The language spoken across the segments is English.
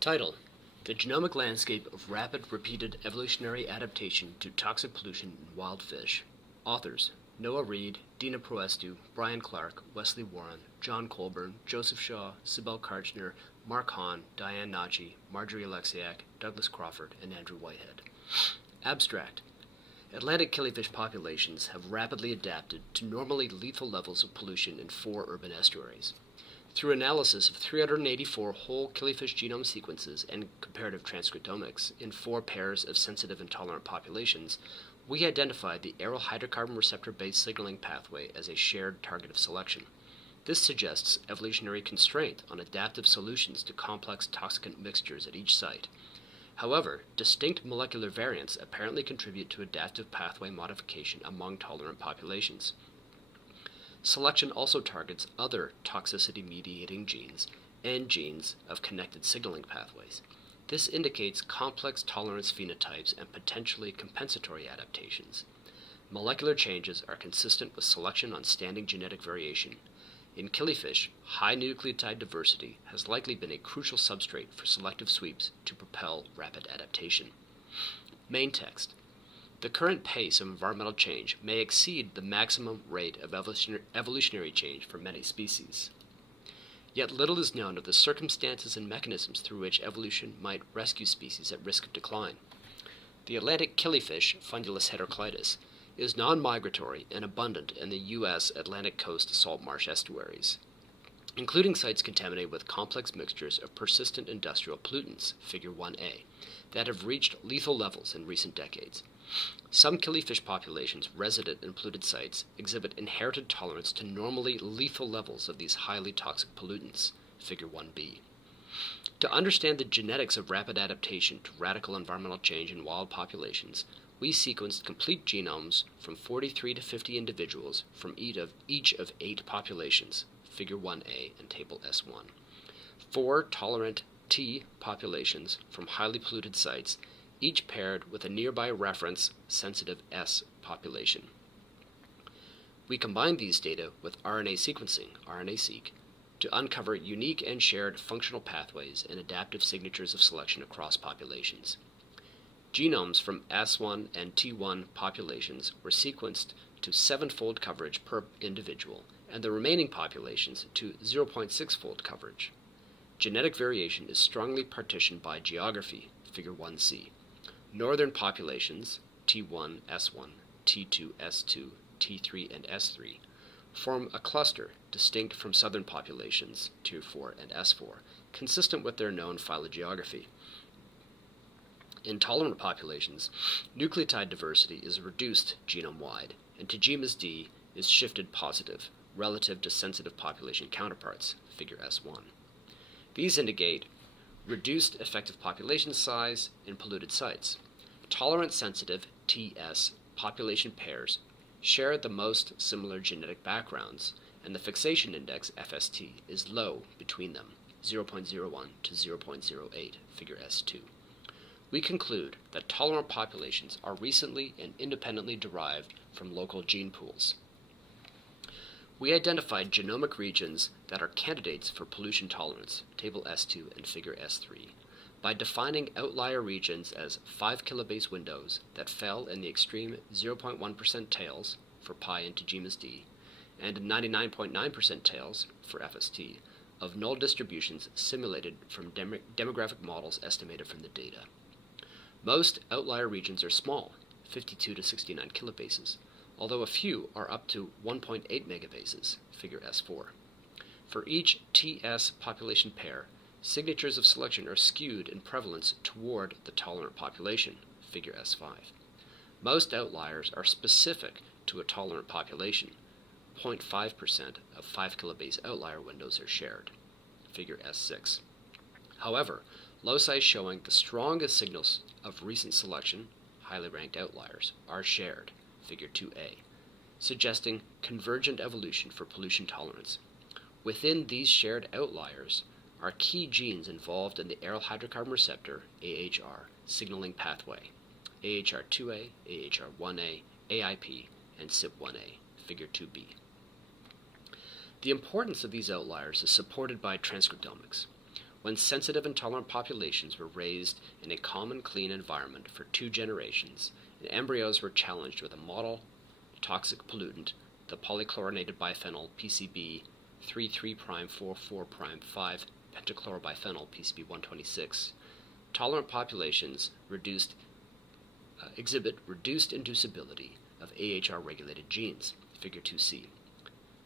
Title: The Genomic Landscape of Rapid Repeated Evolutionary Adaptation to Toxic Pollution in Wild Fish. Authors: Noah Reid, Dina Proestu, Brian Clark, Wesley Warren, John Colburn, Joseph Shaw, Sibel Karchner, Mark Hahn, Diane Nachi, Marjorie Alexiak, Douglas Crawford, and Andrew Whitehead. Abstract: Atlantic killifish populations have rapidly adapted to normally lethal levels of pollution in 4 urban estuaries. Through analysis of 384 whole killifish genome sequences and comparative transcriptomics in 4 pairs of sensitive and tolerant populations, we identified the aryl hydrocarbon receptor-based signaling pathway as a shared target of selection. This suggests evolutionary constraint on adaptive solutions to complex toxicant mixtures at each site. However, distinct molecular variants apparently contribute to adaptive pathway modification among tolerant populations. Selection also targets other toxicity-mediating genes and genes of connected signaling pathways. This indicates complex tolerance phenotypes and potentially compensatory adaptations. Molecular changes are consistent with selection on standing genetic variation. In killifish, high nucleotide diversity has likely been a crucial substrate for selective sweeps to propel rapid adaptation. Main text: The current pace of environmental change may exceed the maximum rate of evolutionary change for many species. Yet little is known of the circumstances and mechanisms through which evolution might rescue species at risk of decline. The Atlantic killifish, Fundulus heteroclitus, is non-migratory and abundant in the U.S. Atlantic coast salt marsh estuaries, including sites contaminated with complex mixtures of persistent industrial pollutants, Figure 1a, that have reached lethal levels in recent decades. Some killifish populations resident in polluted sites exhibit inherited tolerance to normally lethal levels of these highly toxic pollutants, Figure 1b. To understand the genetics of rapid adaptation to radical environmental change in wild populations, we sequenced complete genomes from 43 to 50 individuals from each of 8 populations, Figure 1a and Table S1. 4 tolerant T populations from highly polluted sites, each paired with a nearby reference sensitive S population. We combined these data with RNA sequencing, RNA-seq, to uncover unique and shared functional pathways and adaptive signatures of selection across populations. Genomes from S1 and T1 populations were sequenced to 7-fold coverage per individual, and the remaining populations to 0.6-fold coverage. Genetic variation is strongly partitioned by geography, Figure 1c. Northern populations, T1, S1, T2, S2, T3, and S3, form a cluster distinct from southern populations, T4 and S4, consistent with their known phylogeography. In tolerant populations, nucleotide diversity is reduced genome-wide, and Tegemus D is shifted positive relative to sensitive population counterparts, Figure S1. These indicate reduced effective population size in polluted sites. Tolerant sensitive TS population pairs share the most similar genetic backgrounds, and the fixation index FST is low between them, 0.01 to 0.08, Figure S2. We conclude that tolerant populations are recently and independently derived from local gene pools. We identified genomic regions that are candidates for pollution tolerance, Table S2 and Figure S3, by defining outlier regions as 5 kilobase windows that fell in the extreme 0.1% tails for pi and Tegemus D, and 99.9% tails for FST, of null distributions simulated from demographic models estimated from the data. Most outlier regions are small, 52 to 69 kilobases, although a few are up to 1.8 megabases, Figure S4. For each TS population pair, signatures of selection are skewed in prevalence toward the tolerant population, Figure S5. Most outliers are specific to a tolerant population. 0.5% of 5 kilobase outlier windows are shared, Figure S6. However, loci showing the strongest signals of recent selection, highly ranked outliers, are shared, Figure 2a, suggesting convergent evolution for pollution tolerance. Within these shared outliers are key genes involved in the aryl hydrocarbon receptor, AHR, signaling pathway, AHR2A, AHR1A, AIP, and CYP1A, Figure 2b. The importance of these outliers is supported by transcriptomics. when sensitive and tolerant populations were raised in a common clean environment for 2 generations, and embryos were challenged with a model toxic pollutant, the polychlorinated biphenyl PCB 33'44'5 pentachlorobiphenyl PCB 126. Tolerant populations exhibit reduced inducibility of AHR-regulated genes, Figure 2C.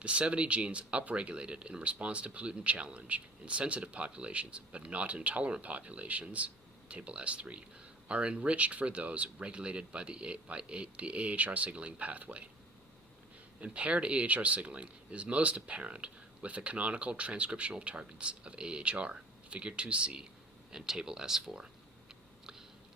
The 70 genes upregulated in response to pollutant challenge in sensitive populations, but not in tolerant populations, Table S3, are enriched for those regulated by the AHR signaling pathway. Impaired AHR signaling is most apparent with the canonical transcriptional targets of AHR, Figure 2C, and Table S4.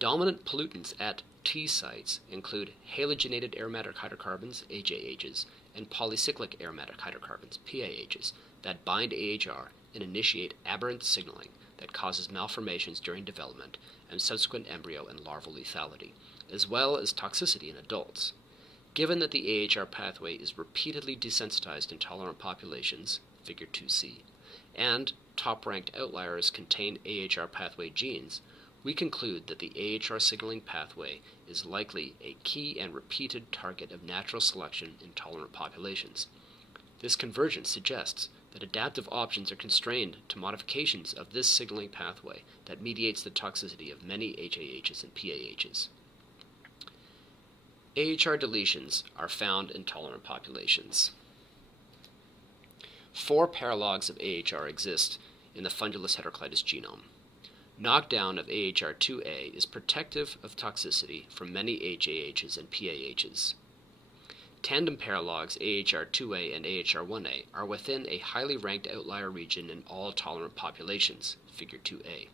Dominant pollutants at T sites include halogenated aromatic hydrocarbons, HAHs, and polycyclic aromatic hydrocarbons, PAHs, that bind AHR and initiate aberrant signaling that causes malformations during development and subsequent embryo and larval lethality, as well as toxicity in adults. Given that the AHR pathway is repeatedly desensitized in tolerant populations, Figure 2C, and top-ranked outliers contain AHR pathway genes, we conclude that the AHR signaling pathway is likely a key and repeated target of natural selection in tolerant populations. This convergence suggests that adaptive options are constrained to modifications of this signaling pathway that mediates the toxicity of many HAHs and PAHs. AHR deletions are found in tolerant populations. 4 paralogs of AHR exist in the Fundulus heteroclitus genome. Knockdown of AHR2A is protective of toxicity from many HAHs and PAHs. Tandem paralogs AHR2A and AHR1A are within a highly ranked outlier region in all tolerant populations, Figure 2A.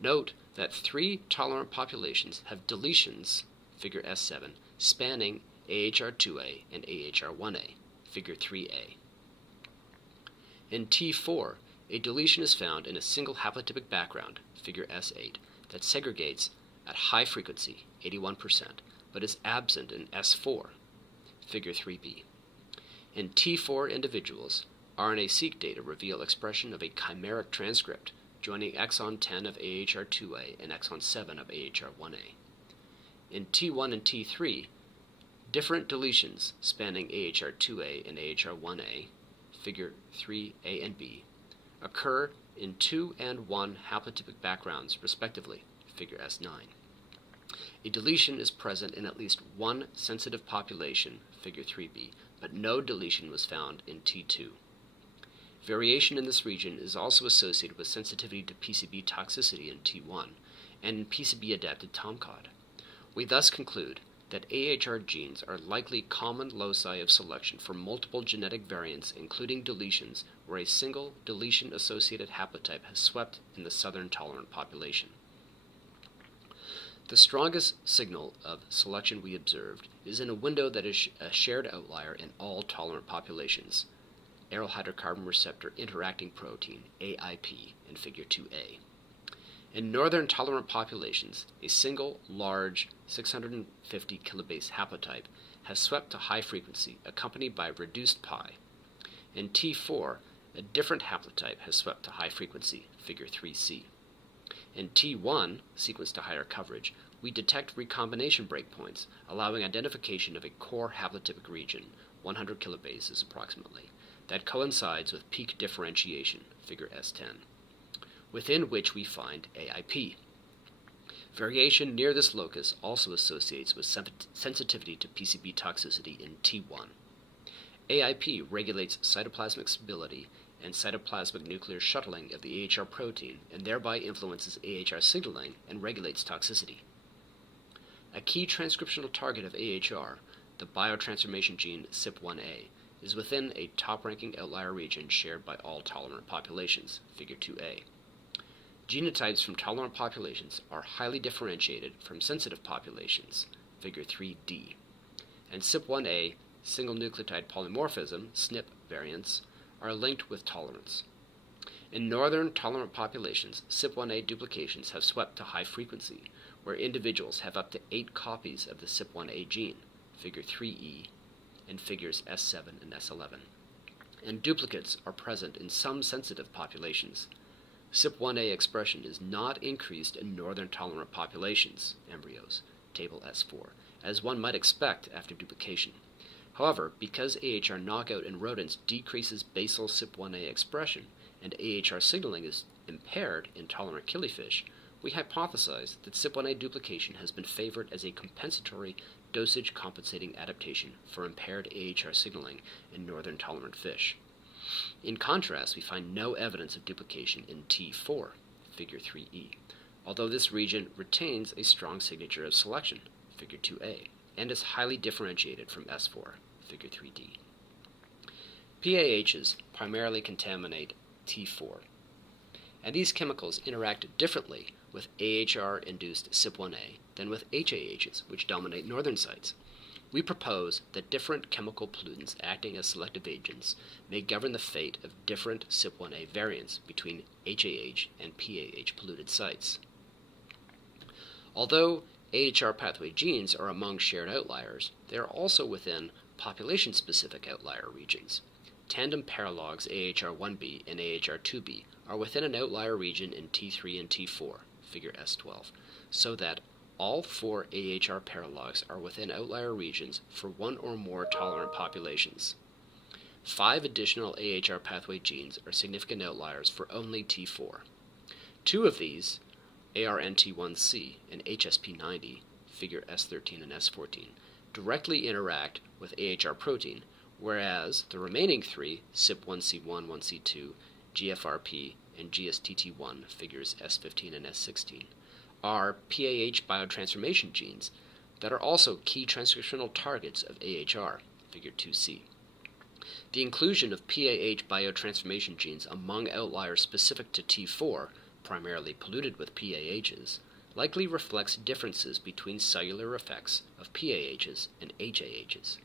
Note that 3 tolerant populations have deletions, Figure S7, spanning AHR2A and AHR1A, Figure 3A. In T4, a deletion is found in a single haplotypic background, Figure S8, that segregates at high frequency, 81%, but is absent in S4, Figure 3b. In T4 individuals, RNA-seq data reveal expression of a chimeric transcript joining exon 10 of AHR2A and exon 7 of AHR1A. In T1 and T3, different deletions spanning AHR2A and AHR1A, Figure 3a and b, occur in 2 and 1 haplotypic backgrounds, respectively, Figure S9. A deletion is present in at least one sensitive population, Figure 3b, but no deletion was found in T2. Variation in this region is also associated with sensitivity to PCB toxicity in T1 and in PCB-adapted tomcod. We thus conclude that AHR genes are likely common loci of selection for multiple genetic variants, including deletions, where a single deletion-associated haplotype has swept in the southern tolerant population. The strongest signal of selection we observed is in a window that is a shared outlier in all tolerant populations, aryl hydrocarbon receptor interacting protein, AIP, in Figure 2a. In northern tolerant populations, a single large 650 kilobase haplotype has swept to high frequency, accompanied by reduced pi. In T4, a different haplotype has swept to high frequency, Figure 3c. In T1, sequenced to higher coverage, we detect recombination breakpoints, allowing identification of a core haplotypic region, 100 kilobases approximately, that coincides with peak differentiation, Figure S10, within which we find AIP. Variation near this locus also associates with sensitivity to PCB toxicity in T1. AIP regulates cytoplasmic stability and cytoplasmic nuclear shuttling of the AHR protein and thereby influences AHR signaling and regulates toxicity. A key transcriptional target of AHR, the biotransformation gene CYP1A, is within a top-ranking outlier region shared by all tolerant populations, Figure 2a. Genotypes from tolerant populations are highly differentiated from sensitive populations, Figure 3d, and CYP1A single nucleotide polymorphism, SNP variants, are linked with tolerance. In northern tolerant populations, CYP1A duplications have swept to high frequency, where individuals have up to 8 copies of the CYP1A gene, Figure 3e, in Figures S7 and S11, and duplicates are present in some sensitive populations, CYP1A expression is not increased in northern tolerant populations, embryos, table S4, as one might expect after duplication. However, because AHR knockout in rodents decreases basal CYP1A expression and AHR signaling is impaired in tolerant killifish, we hypothesize that CYP1A duplication has been favored as a compensatory dosage compensating adaptation for impaired AHR signaling in northern tolerant fish. In contrast, we find no evidence of duplication in T4, figure 3e, although this region retains a strong signature of selection, figure 2a, and is highly differentiated from S4, figure 3d. PAHs primarily contaminate T4, and these chemicals interact differently with AHR-induced CYP1A than with HAHs, which dominate northern sites. We propose that different chemical pollutants acting as selective agents may govern the fate of different CYP1A variants between HAH and PAH polluted sites. Although AHR pathway genes are among shared outliers, they are also within population-specific outlier regions. Tandem paralogs AHR1B and AHR2B are within an outlier region in T3 and T4, figure S12, so that all 4 AHR paralogs are within outlier regions for one or more tolerant populations. 5 additional AHR pathway genes are significant outliers for only T4. 2 of these, ARNT1C and HSP90, figure S13 and S14, directly interact with AHR protein, whereas the remaining 3, CYP1C1, 1C2, GFRP, and GSTT1, figures S15 and S16, are PAH biotransformation genes that are also key transcriptional targets of AHR, figure 2C. The inclusion of PAH biotransformation genes among outliers specific to T4, primarily polluted with PAHs, likely reflects differences between cellular effects of PAHs and HAHs.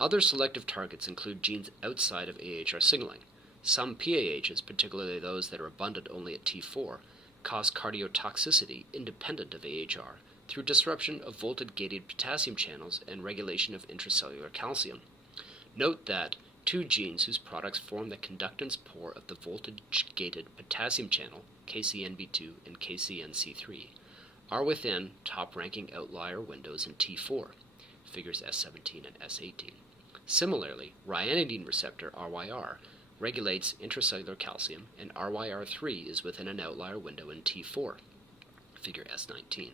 Other selective targets include genes outside of AHR signaling. Some PAHs, particularly those that are abundant only at T4, cause cardiotoxicity independent of AHR through disruption of voltage-gated potassium channels and regulation of intracellular calcium. Note that 2 genes whose products form the conductance pore of the voltage-gated potassium channel, KCNB2 and KCNC3, are within top-ranking outlier windows in T4, figures S17 and S18. Similarly, ryanodine receptor, RYR, regulates intracellular calcium, and RYR3 is within an outlier window in T4, figure S19.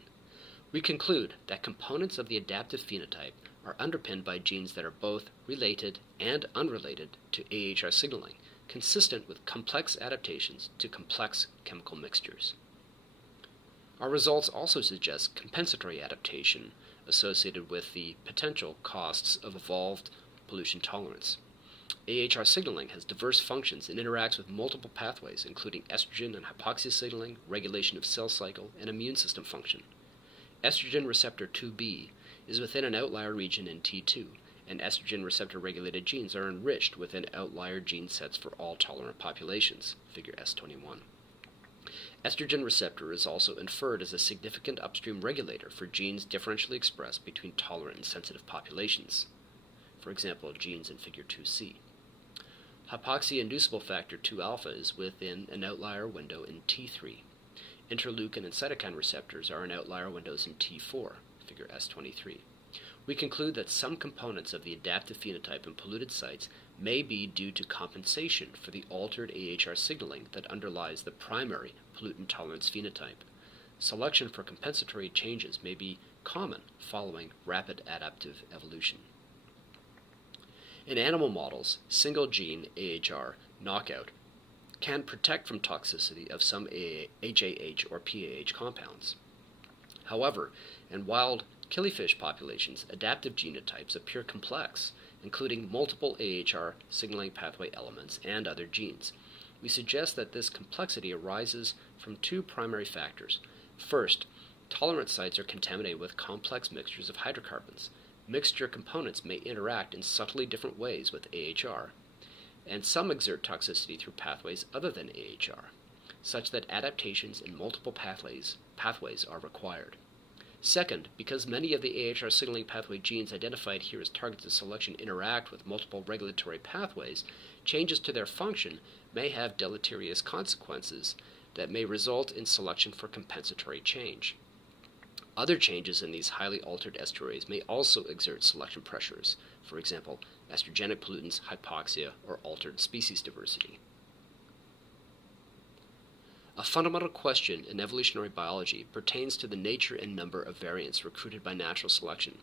We conclude that components of the adaptive phenotype are underpinned by genes that are both related and unrelated to AHR signaling, consistent with complex adaptations to complex chemical mixtures. Our results also suggest compensatory adaptation associated with the potential costs of evolved pollution tolerance. AHR signaling has diverse functions and interacts with multiple pathways, including estrogen and hypoxia signaling, regulation of cell cycle, and immune system function. Estrogen receptor 2B is within an outlier region in T2, and estrogen receptor-regulated genes are enriched within outlier gene sets for all tolerant populations, figure S21. Estrogen receptor is also inferred as a significant upstream regulator for genes differentially expressed between tolerant and sensitive populations, for example, genes in figure 2C. Hypoxia-inducible factor 2-alpha is within an outlier window in T3. Interleukin and cytokine receptors are in outlier windows in T4, figure S23. We conclude that some components of the adaptive phenotype in polluted sites may be due to compensation for the altered AHR signaling that underlies the primary pollutant tolerance phenotype. Selection for compensatory changes may be common following rapid adaptive evolution. In animal models, single-gene AHR knockout can protect from toxicity of some HAH or PAH compounds. However, in wild killifish populations, adaptive genotypes appear complex, including multiple AHR signaling pathway elements and other genes. We suggest that this complexity arises from 2 primary factors. First, tolerant sites are contaminated with complex mixtures of hydrocarbons. Mixture components may interact in subtly different ways with AHR, and some exert toxicity through pathways other than AHR, such that adaptations in multiple pathways are required. Second, because many of the AHR signaling pathway genes identified here as targets of selection interact with multiple regulatory pathways, changes to their function may have deleterious consequences that may result in selection for compensatory change. Other changes in these highly altered estuaries may also exert selection pressures, for example, estrogenic pollutants, hypoxia, or altered species diversity. A fundamental question in evolutionary biology pertains to the nature and number of variants recruited by natural selection.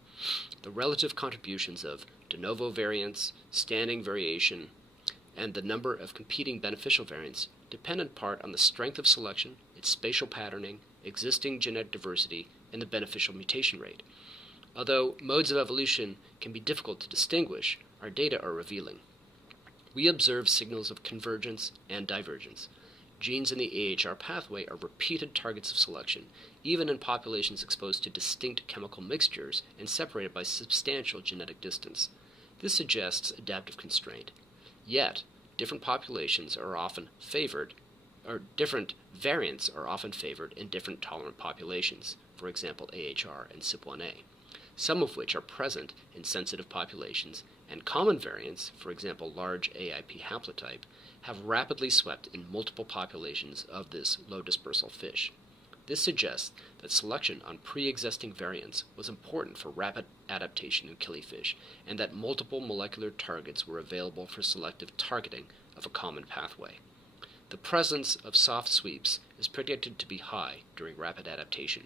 The relative contributions of de novo variants, standing variation, and the number of competing beneficial variants depend in part on the strength of selection, its spatial patterning, existing genetic diversity, and the beneficial mutation rate. Although modes of evolution can be difficult to distinguish, our data are revealing. We observe signals of convergence and divergence. Genes in the AHR pathway are repeated targets of selection, even in populations exposed to distinct chemical mixtures and separated by substantial genetic distance. This suggests adaptive constraint. Yet, different populations are often favored, or different variants are often favored in different tolerant populations, for example AHR and CYP1A, some of which are present in sensitive populations, and common variants, for example large AIP haplotype, have rapidly swept in multiple populations of this low dispersal fish. This suggests that selection on pre-existing variants was important for rapid adaptation in killifish, and that multiple molecular targets were available for selective targeting of a common pathway. The presence of soft sweeps is predicted to be high during rapid adaptation.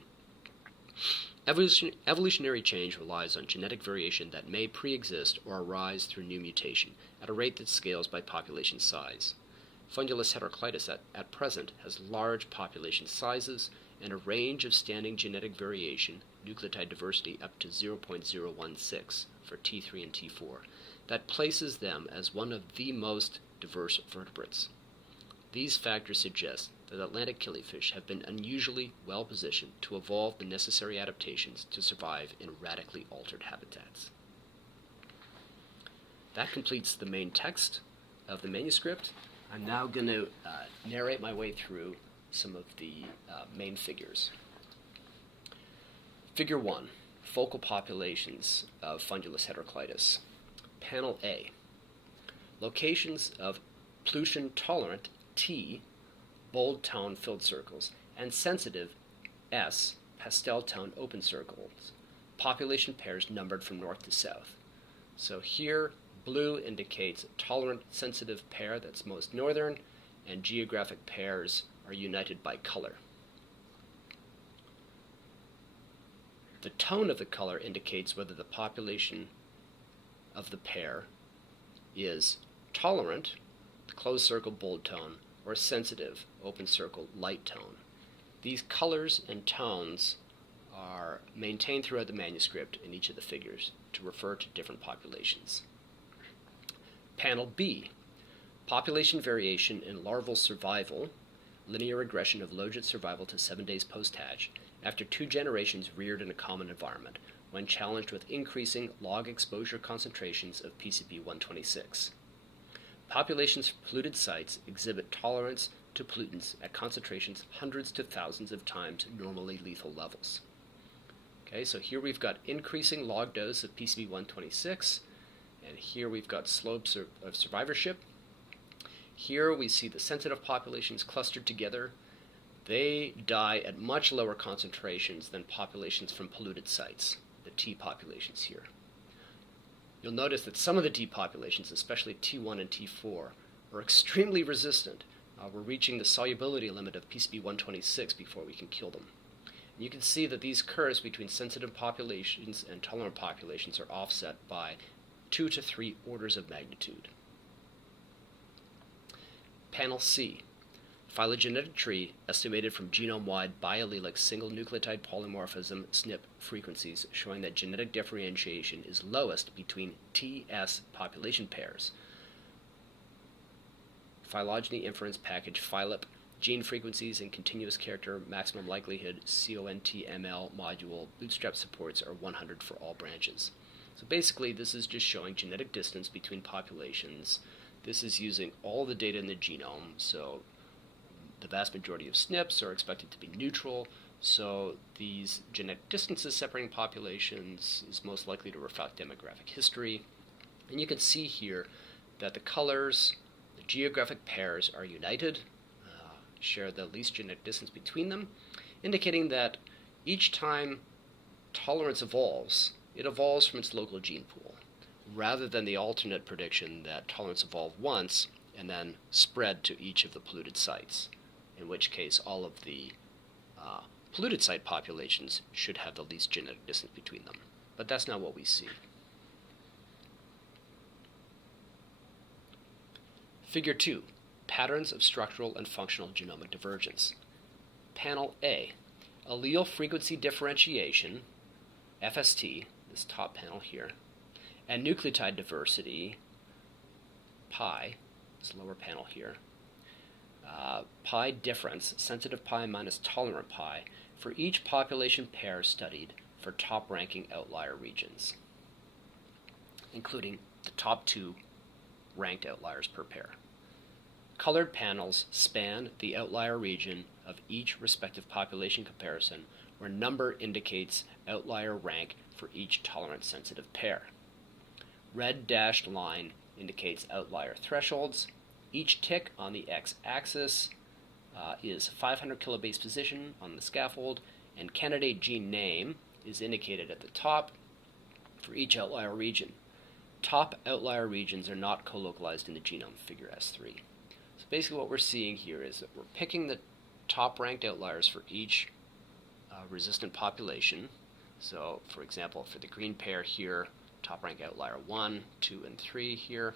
Evolutionary change relies on genetic variation that may pre-exist or arise through new mutation at a rate that scales by population size. Fundulus heteroclitus at present has large population sizes and a range of standing genetic variation, nucleotide diversity up to 0.016 for T3 and T4, that places them as one of the most diverse vertebrates. These factors suggest that Atlantic killifish have been unusually well positioned to evolve the necessary adaptations to survive in radically altered habitats. That completes the main text of the manuscript. I'm now going to narrate my way through some of the main figures. Figure 1, focal populations of Fundulus heteroclitus. Panel A, locations of pollution-tolerant T, bold tone filled circles, and sensitive S, pastel tone open circles, population pairs numbered from north to south. So here, blue indicates a tolerant sensitive pair that's most northern, and geographic pairs are united by color. The tone of the color indicates whether the population of the pair is tolerant, the closed circle bold tone, or sensitive, open circle light tone. These colors and tones are maintained throughout the manuscript in each of the figures to refer to different populations. Panel B, population variation in larval survival, linear regression of logit survival to 7 days post-hatch, after 2 generations reared in a common environment, when challenged with increasing log exposure concentrations of PCB126. Populations from polluted sites exhibit tolerance to pollutants at concentrations hundreds to thousands of times normally lethal levels. Okay, so here we've got increasing log dose of PCB126, and here we've got slopes of survivorship. Here we see the sensitive populations clustered together. They die at much lower concentrations than populations from polluted sites, the T populations here. You'll notice that some of the D populations, especially T1 and T4, are extremely resistant. We're reaching the solubility limit of PCB126 before we can kill them. And you can see that these curves between sensitive populations and tolerant populations are offset by 2 to 3 orders of magnitude. Panel C, phylogenetic tree estimated from genome-wide biallelic single nucleotide polymorphism SNP frequencies, showing that genetic differentiation is lowest between TS population pairs. Phylogeny inference package phylip, gene frequencies and continuous character maximum likelihood CONTML module bootstrap supports are 100 for all branches. So basically this is just showing genetic distance between populations. This is using all the data in the genome, so the vast majority of SNPs are expected to be neutral, So these genetic distances separating populations is most likely to reflect demographic history. And you can see here that the colors, the geographic pairs are united, share the least genetic distance between them, indicating that each time tolerance evolves, it evolves from its local gene pool, rather than the alternate prediction that tolerance evolved once and then spread to each of the polluted sites, in which case all of the polluted site populations should have the least genetic distance between them. But that's not what we see. Figure 2, patterns of structural and functional genomic divergence. Panel A, allele frequency differentiation, FST, this top panel here, and nucleotide diversity, pi, this lower panel here, pi difference, sensitive pi minus tolerant pi, for each population pair studied for top-ranking outlier regions, including the top 2 ranked outliers per pair. Colored panels span the outlier region of each respective population comparison, where number indicates outlier rank for each tolerance-sensitive pair. Red dashed line indicates outlier thresholds. Each tick on the x-axis is 500 kilobase position on the scaffold, and candidate gene name is indicated at the top for each outlier region. Top outlier regions are not co-localized in the genome, figure S3. So basically what we're seeing here is that we're picking the top-ranked outliers for each resistant population. So, for example, for the green pair here, top-ranked outlier 1, 2, and 3 here.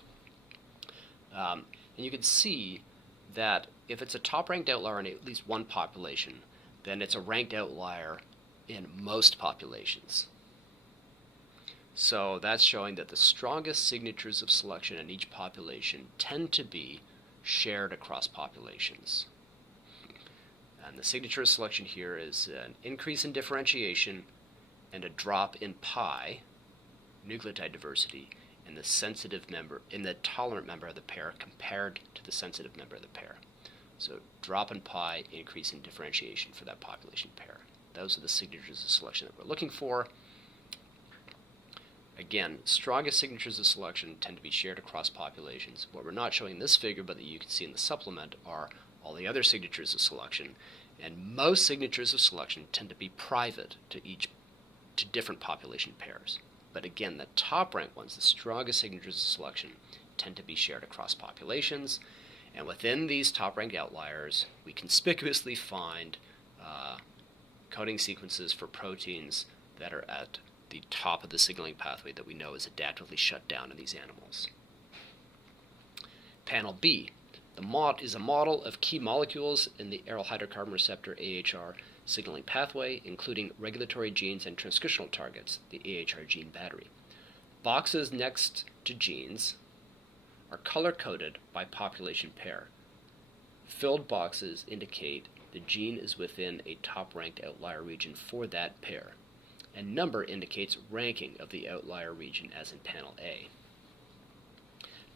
And you can see that if it's a top-ranked outlier in at least one population, then it's a ranked outlier in most populations. So that's showing that the strongest signatures of selection in each population tend to be shared across populations. And the signature of selection here is an increase in differentiation and a drop in pi, nucleotide diversity, in the sensitive member, in the tolerant member of the pair compared to the sensitive member of the pair. So drop in pi, increase in differentiation for that population pair. Those are the signatures of selection that we're looking for. Again, strongest signatures of selection tend to be shared across populations. What we're not showing in this figure, but that you can see in the supplement, are all the other signatures of selection. And most signatures of selection tend to be private to different population pairs. But again, the top-ranked ones, the strongest signatures of selection, tend to be shared across populations. And within these top-ranked outliers, we conspicuously find coding sequences for proteins that are at the top of the signaling pathway that we know is adaptively shut down in these animals. Panel B. The MOT is a model of key molecules in the aryl hydrocarbon receptor AHR signaling pathway, including regulatory genes and transcriptional targets, the AHR gene battery. Boxes next to genes are color-coded by population pair. Filled boxes indicate the gene is within a top-ranked outlier region for that pair, and number indicates ranking of the outlier region, as in panel A.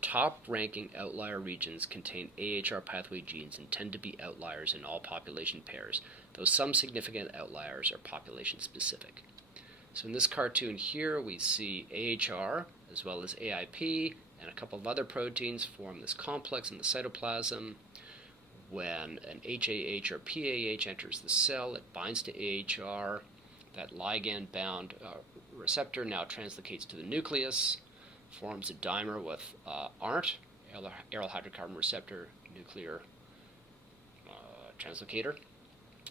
Top-ranking outlier regions contain AHR pathway genes and tend to be outliers in all population pairs, though some significant outliers are population-specific. So in this cartoon here, we see AHR as well as AIP and a couple of other proteins form this complex in the cytoplasm. When an HAH or PAH enters the cell, it binds to AHR. That ligand-bound receptor now translocates to the nucleus, forms a dimer with ARNT, aryl hydrocarbon receptor nuclear translocator.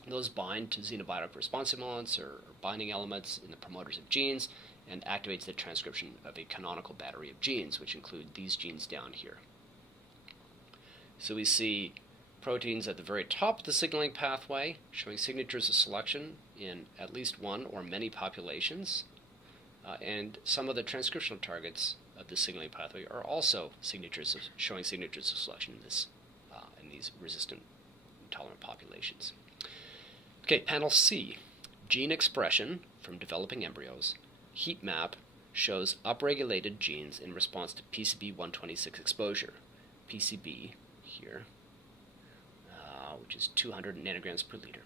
Those bind to xenobiotic response elements or binding elements in the promoters of genes and activates the transcription of a canonical battery of genes, which include these genes down here. So we see proteins at the very top of the signaling pathway showing signatures of selection in at least one or many populations, and some of the transcriptional targets of the signaling pathway are also showing signatures of selection in these resistant intolerant populations. Okay, panel C, gene expression from developing embryos. Heat map shows upregulated genes in response to PCB 126 exposure. PCB here, which is 200 nanograms per liter,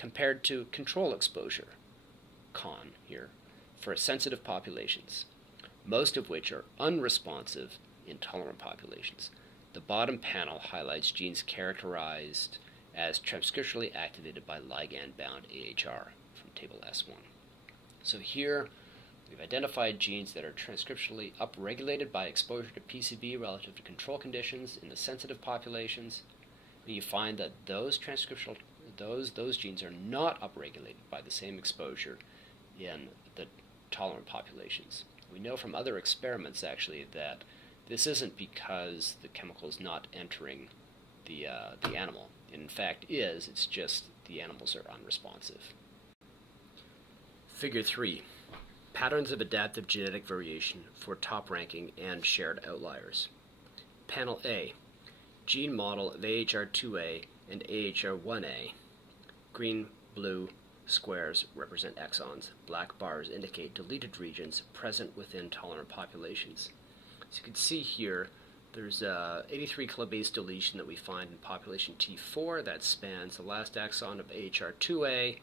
compared to control exposure, con here, for sensitive populations, most of which are unresponsive in tolerant populations. The bottom panel highlights genes characterized as transcriptionally activated by ligand-bound AHR from table S1. So here we've identified genes that are transcriptionally upregulated by exposure to PCB relative to control conditions in the sensitive populations. And you find that those genes are not upregulated by the same exposure in the tolerant populations. We know from other experiments actually that this isn't because the chemical is not entering the animal. In fact, it's just the animals are unresponsive. Figure 3. Patterns of adaptive genetic variation for top-ranking and shared outliers. Panel A. Gene model of AHR2A and AHR1A. Green, blue squares represent exons. Black bars indicate deleted regions present within tolerant populations. As you can see here, there's a 83 kilobase deletion that we find in population T4 that spans the last exon of AHR2A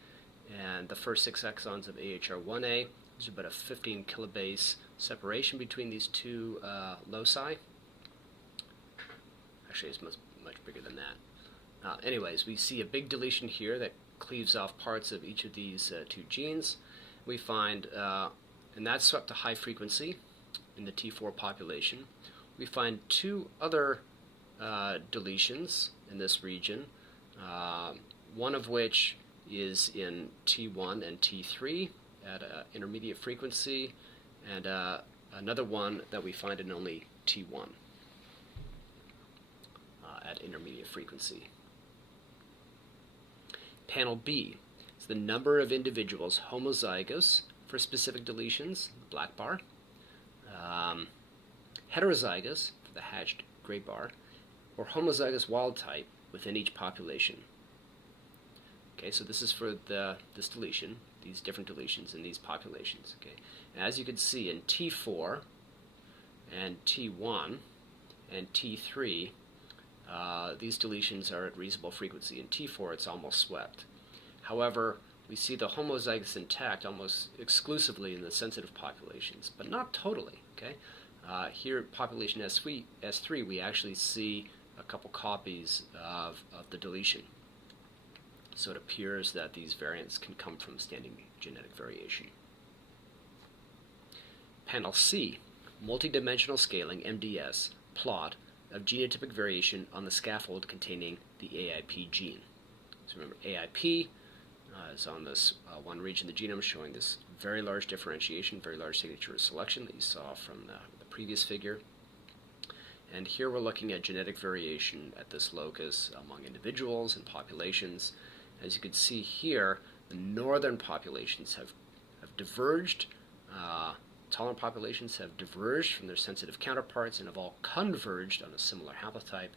and the first 6 exons of AHR1A. There's about a 15 kilobase separation between these two loci. Actually, it's much bigger than that. Anyways, we see a big deletion here that cleaves off parts of each of these two genes. We find, and that's swept to high frequency in the T4 population. We find 2 other deletions in this region, one of which is in T1 and T3 at intermediate frequency, and another one that we find in only T1 at intermediate frequency. Panel B is the number of individuals homozygous for specific deletions, black bar, heterozygous for the hatched gray bar, or homozygous wild type within each population. Okay, so this is for this deletion, these different deletions in these populations. Okay, and as you can see in T4 and T1 and T3, these deletions are at reasonable frequency. In T4, it's almost swept. However, we see the homozygous intact almost exclusively in the sensitive populations, but not totally. Okay, here population S3, we actually see a couple copies of the deletion. So it appears that these variants can come from standing genetic variation. Panel C, multidimensional scaling MDS plot of genotypic variation on the scaffold containing the AIP gene. So remember, AIP is on this one region of the genome showing this very large differentiation, very large signature of selection that you saw from the previous figure. And here we're looking at genetic variation at this locus among individuals and populations. As you can see here, the northern populations have diverged. Tolerant populations have diverged from their sensitive counterparts and have all converged on a similar haplotype,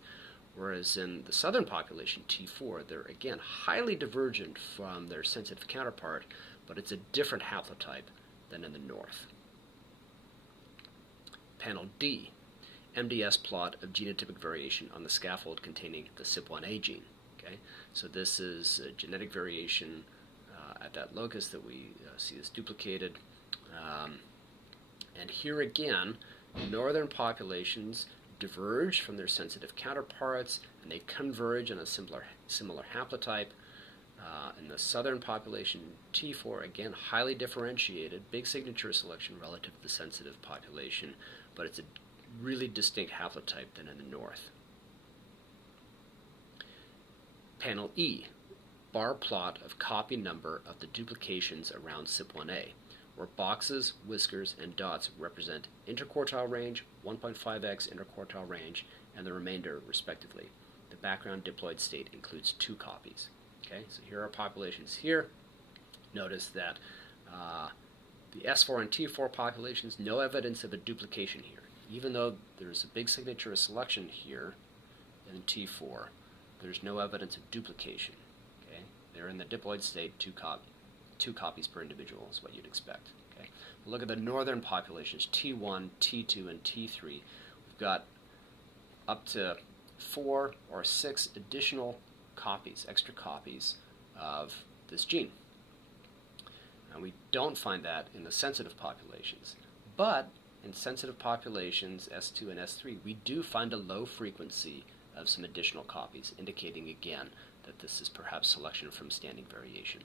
whereas in the southern population, T4, they're again highly divergent from their sensitive counterpart, but it's a different haplotype than in the north. Panel D, MDS plot of genotypic variation on the scaffold containing the CYP1A gene. Okay, so this is genetic variation at that locus that we see is duplicated. And here again, northern populations diverge from their sensitive counterparts, and they converge on a similar haplotype. In the southern population, T4, again, highly differentiated, big signature selection relative to the sensitive population, but it's a really distinct haplotype than in the north. Panel E, bar plot of copy number of the duplications around CYP1A, where boxes, whiskers, and dots represent interquartile range, 1.5x interquartile range, and the remainder respectively. The background diploid state includes 2 copies. Okay, so here are populations here. Notice that the S4 and T4 populations, no evidence of a duplication here. Even though there's a big signature of selection here in T4, there's no evidence of duplication. Okay, they're in the diploid state, 2 copies per individual is what you'd expect. Okay, look at the northern populations, T1, T2, and T3. We've got up to 4 or 6 additional copies, extra copies of this gene. And we don't find that in the sensitive populations. But in sensitive populations, S2 and S3, we do find a low frequency of some additional copies, indicating again that this is perhaps selection from standing variation.